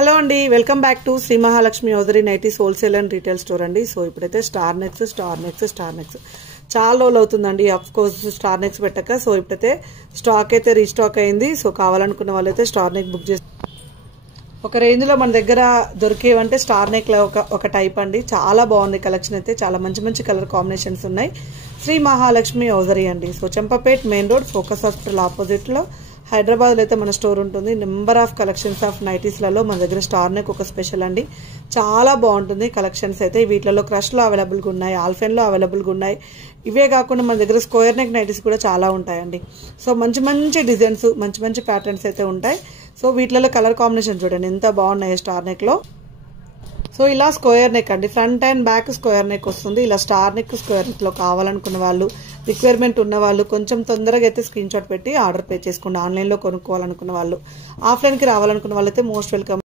Hello అండి, welcome back to Shri Mahalakshmi hosiery nighties wholesale and retail store అండి. So ఇప్పుడైతే star necks చాలా రోజులు అవుతుందండి. అఫ్ కోర్స్ స్టార్ నెక్స్ పెట్టక. సో ఇప్పుడైతే స్టాక్ అయితే రీస్టాక్ అయింది. సో కావాలనుకున్న వాళ్ళైతే స్టార్ నెక్ బుక్ చేసి ఒక రేంజ్ లో మన దగ్గర దొరికేవంటే స్టార్ నెక్ లో ఒక టైప్ అండి. చాలా బాగుంది కలెక్షన్ అయితే. చాలా మంచి మంచి కలర్ కాంబినేషన్స్ ఉన్నాయి. శ్రీ మహాలక్ష్మి హౌజరీ అండి. So Champapet main road focus hospital opposite లో హైదరాబాద్ లో అయితే మన స్టోర్ ఉంటుంది. నెంబర్ ఆఫ్ కలెక్షన్స్ ఆఫ్ నైటీస్లలో మన దగ్గర స్టార్ నెక్ ఒక స్పెషల్ అండి. చాలా బాగుంటుంది కలెక్షన్స్ అయితే. వీటిలో క్రష్ లో అవైలబుల్ గా ఉన్నాయి, ఆల్ఫెన్ లో అవైలబుల్ గా ఉన్నాయి. ఇవే కాకుండా మన దగ్గర స్క్వేర్ నెక్ నైటీస్ కూడా చాలా ఉంటాయండి. సో మంచి మంచి డిజైన్స్, మంచి మంచి ప్యాటర్న్స్ అయితే ఉంటాయి. సో వీటిలో కలర్ కాంబినేషన్ చూడండి ఎంత బాగున్నాయి స్టార్ నెక్ లో. సో ఇలా స్క్వేర్ నెక్ అండి, front and back square neck వస్తుంది. ఇలా స్టార్ నెక్ స్క్వేర్ నెక్ లో కావాలనుకున్న వాళ్ళు, రిక్వైర్మెంట్ ఉన్న వాళ్ళు కొంచెం తొందరగా అయితే స్క్రీన్ షాట్ పెట్టి ఆర్డర్ పే చేసుకోండి. ఆన్లైన్ లో కొనుక్కోవాలనుకున్న వాళ్ళు, ఆఫ్లైన్ కి రావాలనుకున్న వాళ్ళైతే మోస్ట్ వెల్కమ్.